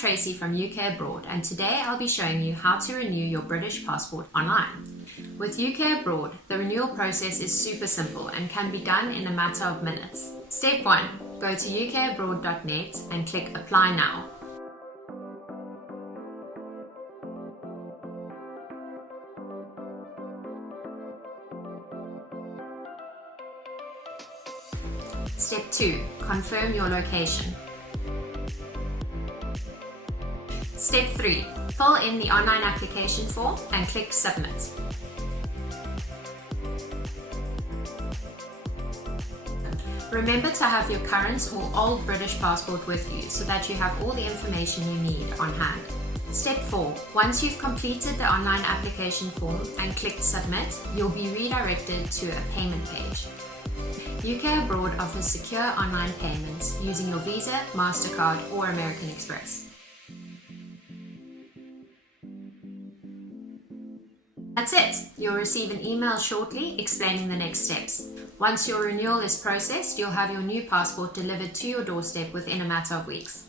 Tracy from UK Abroad, and today I'll be showing you how to renew your British passport online. With UK Abroad, the renewal process is super simple and can be done in a matter of minutes. Step 1. Go to ukabroad.net and click Apply Now. Step 2. Confirm your location. Step 3. Fill in the online application form and click Submit. Remember to have your current or old British passport with you so that you have all the information you need on hand. Step 4. Once you've completed the online application form and clicked Submit, you'll be redirected to a payment page. UK Abroad offers secure online payments using your Visa, MasterCard or American Express. That's it! You'll receive an email shortly explaining the next steps. Once your renewal is processed, you'll have your new passport delivered to your doorstep within a matter of weeks.